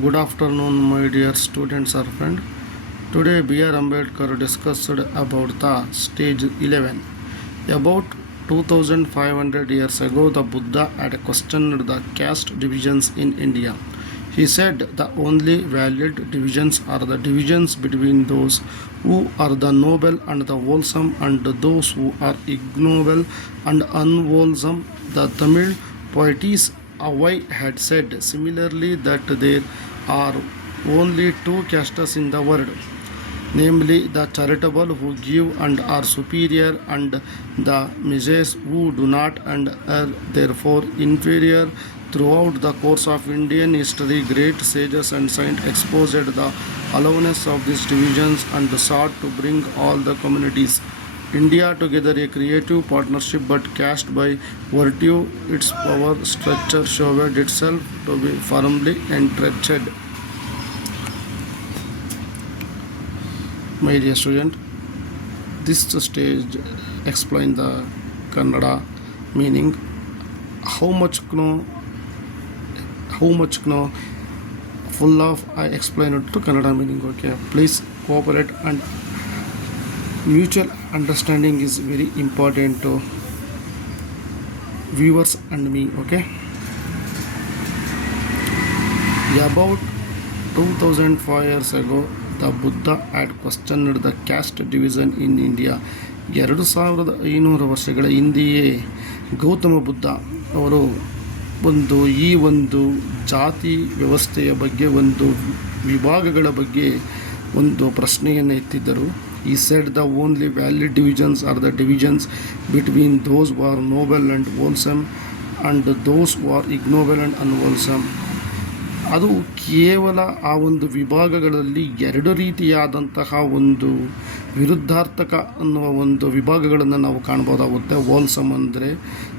Good afternoon, my dear students or friend. Today, B.R. Ambedkar discussed about the stage 11. About 2500 years ago, the Buddha had questioned the caste divisions in India. He said the only valid divisions are the divisions between those who are the noble and the wholesome and those who are ignoble and unwholesome. The Tamil poetess Avai had said similarly that there are only two castes in the world, namely the charitable who give and are superior, and the misers who do not and are therefore inferior. Throughout the course of Indian history, great sages and saints exposed the aloneness of these divisions and sought to bring all the communities India together, a creative partnership, but cast by virtue its power structure showed itself to be firmly entrenched. My dear student, this stage explain the Kannada meaning. How much full of I explain it to Kannada meaning. Okay, please cooperate, and mutual understanding is very important to viewers and me. Okay, about 2005 years ago, the Buddha had questioned the caste division in India. 2500 ವರ್ಷಗಳ ಹಿಂದೆಯೇ ಗೌತಮ ಬುದ್ಧ ಅವರು ಒಂದು ಜಾತಿ ವ್ಯವಸ್ಥೆಯ ಬಗ್ಗೆ, ಒಂದು ವಿಭಾಗಗಳ ಬಗ್ಗೆ ಒಂದು ಪ್ರಶ್ನೆಯನ್ನು ಎತ್ತಿದ್ದರು. He said the only valid divisions are the divisions between those who are noble and wholesome and those who are ignoble and unwholesome. ಅದು ಕೇವಲ ಆ ಒಂದು ವಿಭಾಗಗಳಲ್ಲಿ ಎರಡು ರೀತಿಯಾದಂತಹ ಒಂದು ವಿರುದ್ಧಾರ್ಥಕ ಅನ್ನುವ ಒಂದು ವಿಭಾಗಗಳನ್ನು ನಾವು ಕಾಣ್ಬೋದಾಗುತ್ತೆ. ಹೋಲ್ಸಮ್ ಅಂದರೆ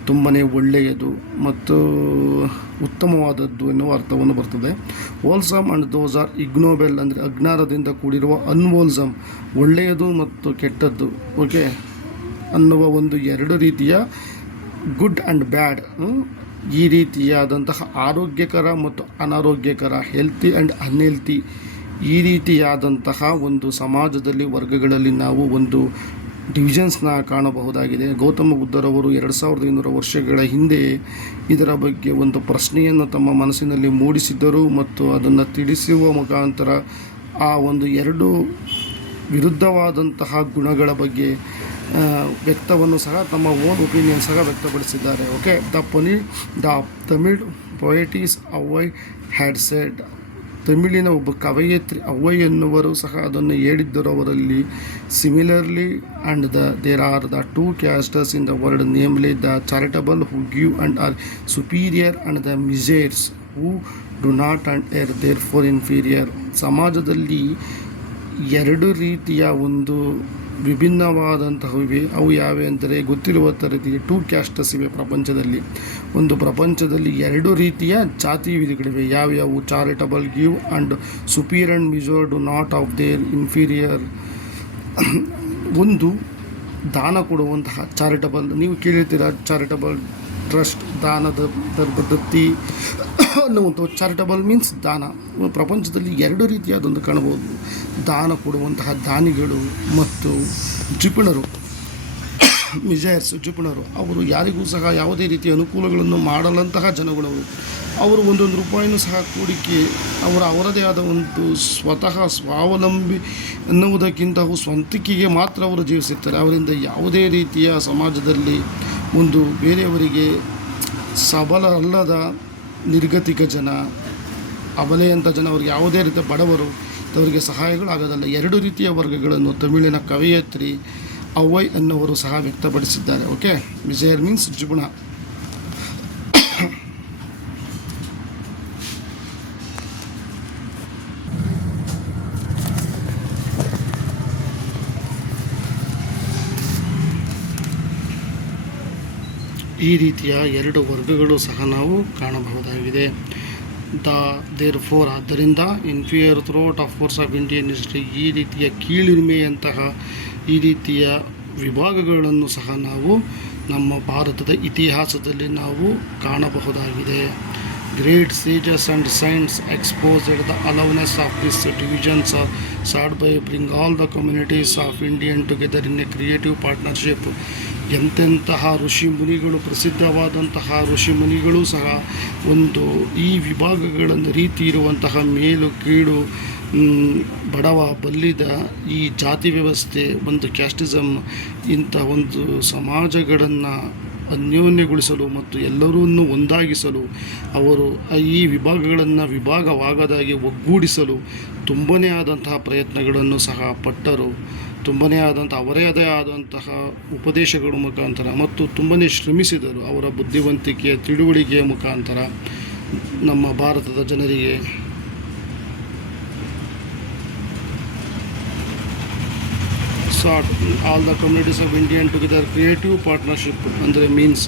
ತುಂಬಾ ಒಳ್ಳೆಯದು ಮತ್ತು ಉತ್ತಮವಾದದ್ದು ಎನ್ನುವ ಅರ್ಥವನ್ನು ಬರ್ತದೆ. Wholesome and those are Ig Nobel ಅಂದರೆ ಅಜ್ಞಾನದಿಂದ ಕೂಡಿರುವ, ಅನ್ವೋಲ್ಸಮ್ ಒಳ್ಳೆಯದು ಮತ್ತು ಕೆಟ್ಟದ್ದು, ಓಕೆ, ಅನ್ನುವ ಒಂದು ಎರಡು ರೀತಿಯ ಗುಡ್ ಆ್ಯಂಡ್ ಬ್ಯಾಡ್, ಈ ರೀತಿಯಾದಂತಹ ಆರೋಗ್ಯಕರ ಮತ್ತು ಅನಾರೋಗ್ಯಕರ, ಹೆಲ್ತಿ ಆ್ಯಂಡ್ ಅನ್ಹೆಲ್ತಿ, ಈ ರೀತಿಯಾದಂತಹ ಒಂದು ಸಮಾಜದಲ್ಲಿ ವರ್ಗಗಳಲ್ಲಿ ನಾವು ಒಂದು ಡಿವಿಷನ್ಸ್ನ ಕಾಣಬಹುದಾಗಿದೆ. ಗೌತಮ ಬುದ್ಧರವರು 2500 ವರ್ಷಗಳ ಹಿಂದೆ ಇದರ ಬಗ್ಗೆ ಒಂದು ಪ್ರಶ್ನೆಯನ್ನು ತಮ್ಮ ಮನಸ್ಸಿನಲ್ಲಿ ಮೂಡಿಸಿದ್ದರು ಮತ್ತು ಅದನ್ನು ತಿಳಿಸುವ ಮುಖಾಂತರ ಆ ಒಂದು ಎರಡು ವಿರುದ್ಧವಾದಂತಹ ಗುಣಗಳ ಬಗ್ಗೆ ವ್ಯಕ್ತವನ್ನು ಸಹ ತಮ್ಮ ಓನ್ ಒಪಿನಿಯನ್ ಸಹ ವ್ಯಕ್ತಪಡಿಸಿದ್ದಾರೆ. Okay, the Tamil poetess Avvai had said, ತಮಿಳಿನ ಒಬ್ಬ ಕವಯಿತ್ರಿ ಅವೈ ಎನ್ನುವರು ಸಹ ಅದನ್ನು ಹೇಳಿದ್ದರು ಅವರಲ್ಲಿ. Similarly and there are the two castes in the world, namely the charitable who give and are superior and the misers who do not and are therefore inferior. ಸಮಾಜದಲ್ಲಿ ಎರಡು ರೀತಿಯ ಒಂದು ವಿಭಿನ್ನವಾದಂತಹವಿವೆ. ಅವು ಯಾವೆ ಅಂದರೆ ಗೊತ್ತಿರುವ ರೀತಿಯ ಟೂ ಕ್ಯಾಸ್ಟಸ್ ಇವೆ ಪ್ರಪಂಚದಲ್ಲಿ. ಒಂದು ಪ್ರಪಂಚದಲ್ಲಿ ಎರಡು ರೀತಿಯ ಜಾತಿ ವಿಧಿಗಳಿವೆ. ಯಾವ್ಯಾವು? Charitable give and superior and miser do not of their inferior. ಒಂದು ದಾನ ಕೊಡುವಂತಹ ಚಾರಿಟಬಲ್, ನೀವು ಕೇಳಿರ್ತೀರ ಚಾರಿಟಬಲ್ ಟ್ರಸ್ಟ್, ದಾನದ ದತ್ತಿ ಅನ್ನುವಂಥ ಚಾರಿಟಬಲ್ ಮೀನ್ಸ್ ದಾನ. ಪ್ರಪಂಚದಲ್ಲಿ ಎರಡು ರೀತಿಯಾದೊಂದು ಕಾಣಬಹುದು. ದಾನ ಕೊಡುವಂತಹ ದಾನಿಗಳು ಮತ್ತು ಜಿಪುಣರು, ಮಿಜರ್ಸ್, ಜಿಪುಣರು. ಅವರು ಯಾರಿಗೂ ಸಹ ಯಾವುದೇ ರೀತಿಯ ಅನುಕೂಲಗಳನ್ನು ಮಾಡಲಂತಹ ಜನಗಳವರು. ಅವರು ಒಂದೊಂದು ರೂಪಾಯಿನೂ ಸಹ ಕೂಡಿಕೆ ಅವರದೇ ಆದ ಒಂದು ಸ್ವತಃ ಸ್ವಾವಲಂಬಿ ಎನ್ನುವುದಕ್ಕಿಂತ ಸ್ವಂತಿಕೆಗೆ ಮಾತ್ರ ಅವರು ಜೀವಿಸುತ್ತಾರೆ. ಅವರಿಂದ ಯಾವುದೇ ರೀತಿಯ ಸಮಾಜದಲ್ಲಿ ಒಂದು ಬೇರೆಯವರಿಗೆ ಸಬಲ ಅಲ್ಲದ ನಿರ್ಗತಿಕ ಜನ, ಅಬಲೆಯಂಥ ಜನ, ಅವ್ರಿಗೆ ಯಾವುದೇ ರೀತಿಯ ಬಡವರು ಅವರಿಗೆ ಸಹಾಯಗಳಾಗೋದಲ್ಲ. ಎರಡು ರೀತಿಯ ವರ್ಗಗಳನ್ನು ತಮಿಳಿನ ಕವಯಿತ್ರಿ ಅವೈ ಅನ್ನುವರು ಸಹ ವ್ಯಕ್ತಪಡಿಸಿದ್ದಾರೆ. ಓಕೆ, ಮಿಸೇರ್ ಮೀನ್ಸ್ ಜಿಗುಣ. ಈ ರೀತಿಯ ಎರಡು ವರ್ಗಗಳು ಸಹ ನಾವು ಕಾಣಬಹುದಾಗಿದೆ. ಆದ್ದರಿಂದ inferior throughout of course of Indian history, ಈ ರೀತಿಯ ಕೀಳಿಮೆಯಂತಹ ಈ ರೀತಿಯ ವಿಭಾಗಗಳನ್ನು ಸಹ ನಾವು ನಮ್ಮ ಭಾರತದ ಇತಿಹಾಸದಲ್ಲಿ ನಾವು ಕಾಣಬಹುದಾಗಿದೆ. Great sages and saints exposed the aloneness of these divisions sought by bring all the communities of Indian together in a creative partnership. ಎಂತೆಂತಹ ಋಷಿ ಮುನಿಗಳು, ಪ್ರಸಿದ್ಧವಾದಂತಹ ಋಷಿ ಮುನಿಗಳು ಸಹ ಒಂದು ಈ ವಿಭಾಗಗಳನ್ನು ರೀತಿ ಇರುವಂತಹ ಮೇಲು ಕೀಳು, ಬಡವ ಬಲ್ಲಿದ ಈ ಜಾತಿ ವ್ಯವಸ್ಥೆ, ಒಂದು ಕ್ಯಾಸ್ಟಿಸಮ್, ಇಂಥ ಒಂದು ಸಮಾಜಗಳನ್ನು ಅನ್ಯೋನ್ಯಗೊಳಿಸಲು ಮತ್ತು ಎಲ್ಲರನ್ನೂ ಒಂದಾಗಿಸಲು ಅವರು ಈ ವಿಭಾಗಗಳನ್ನು ವಿಭಾಗವಾಗದಾಗಿ ಒಗ್ಗೂಡಿಸಲು ತುಂಬನೇ ಆದಂತಹ ಪ್ರಯತ್ನಗಳನ್ನು ಸಹ ಪಟ್ಟರು. ತುಂಬನೇ ಆದಂಥ ಅವರದೇ ಆದಂತಹ ಉಪದೇಶಗಳ ಮುಖಾಂತರ ಮತ್ತು ತುಂಬನೇ ಶ್ರಮಿಸಿದರು. ಅವರ ಬುದ್ಧಿವಂತಿಕೆಯ ತಿಳುವಳಿಕೆಯ ಮುಖಾಂತರ ನಮ್ಮ ಭಾರತದ ಜನರಿಗೆ sought all the communities of Indian together creative partnership ಅಂದರೆ ಮೀನ್ಸ್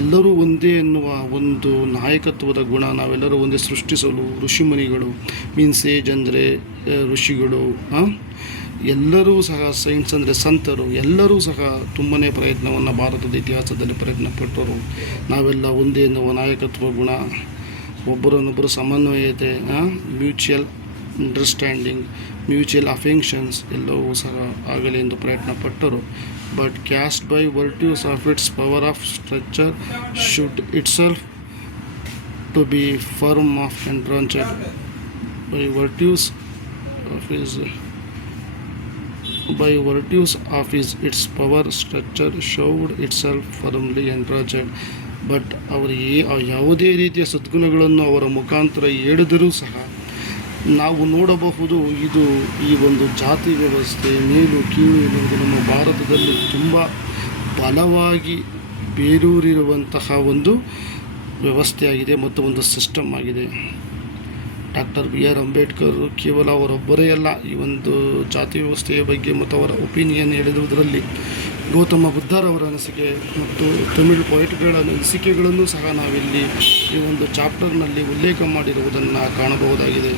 ಎಲ್ಲರೂ ಒಂದೇ ಎನ್ನುವ ಒಂದು ನಾಯಕತ್ವದ ಗುಣ ನಾವೆಲ್ಲರೂ ಒಂದೇ ಸೃಷ್ಟಿಸಲು ಋಷಿಮುನಿಗಳು, ಮೀನ್ಸ್ ಏಜ್ ಅಂದರೆ ಋಷಿಗಳು, ಎಲ್ಲರೂ ಸಹ ಸೈನ್ಸ್ ಅಂದರೆ ಸಂತರು, ಎಲ್ಲರೂ ಸಹ ತುಂಬನೇ ಪ್ರಯತ್ನವನ್ನು ಭಾರತದ ಇತಿಹಾಸದಲ್ಲಿ ಪ್ರಯತ್ನ ಪಟ್ಟರು. ನಾವೆಲ್ಲ ಒಂದೇ ಎನ್ನುವ ನಾಯಕತ್ವ ಗುಣ, ಒಬ್ಬರನ್ನೊಬ್ಬರು ಸಮನ್ವಯತೆ, ಮ್ಯೂಚುವಲ್ ಅಂಡರ್ಸ್ಟ್ಯಾಂಡಿಂಗ್, ಮ್ಯೂಚುವಲ್ ಅಫೆಕ್ಷನ್ಸ್ ಎಲ್ಲವೂ ಸಹ ಆಗಲಿ ಎಂದು ಪ್ರಯತ್ನ ಪಟ್ಟರು. But caste by virtues of its power of structure should itself to be firm of entrenched by virtues of its power structure showed itself firmly entrenched. But ಅವರಿಗೆ ಯಾವುದೇ ರೀತಿಯ ಸದ್ಗುಣಗಳನ್ನು ಅವರ ಮುಖಾಂತರ ಹೇಳಿದರೂ ಸಹ ನಾವು ನೋಡಬಹುದು, ಇದು ಈ ಒಂದು ಜಾತಿ ವ್ಯವಸ್ಥೆ, ಮೇಲು ಕೀಳು ಎನ್ನುವುದು ನಮ್ಮ ಭಾರತದಲ್ಲಿ ತುಂಬ ಬಲವಾಗಿ ಬೇರೂರಿರುವಂತಹ ಒಂದು ವ್ಯವಸ್ಥೆಯಾಗಿದೆ ಮತ್ತು ಒಂದು ಸಿಸ್ಟಮ್ ಆಗಿದೆ. ಡಾಕ್ಟರ್ BR ಅಂಬೇಡ್ಕರ್ ಕೇವಲ ಅವರೊಬ್ಬರೇ ಅಲ್ಲ ಈ ಒಂದು ಜಾತಿ ವ್ಯವಸ್ಥೆಯ ಬಗ್ಗೆ ಮತ್ತು ಅವರ ಒಪಿನಿಯನ್ ಹೇಳಿರುವುದರಲ್ಲಿ ಗೌತಮ ಬುದ್ಧರವರ ಅನಿಸಿಕೆ ಮತ್ತು ತಮಿಳು ಪೊಯಿಟ್ಗಳ ಅನಿಸಿಕೆಗಳನ್ನು ಸಹ ನಾವಿಲ್ಲಿ ಈ ಒಂದು ಚಾಪ್ಟರ್ನಲ್ಲಿ ಉಲ್ಲೇಖ ಮಾಡಿರುವುದನ್ನು ಕಾಣಬಹುದಾಗಿದೆ.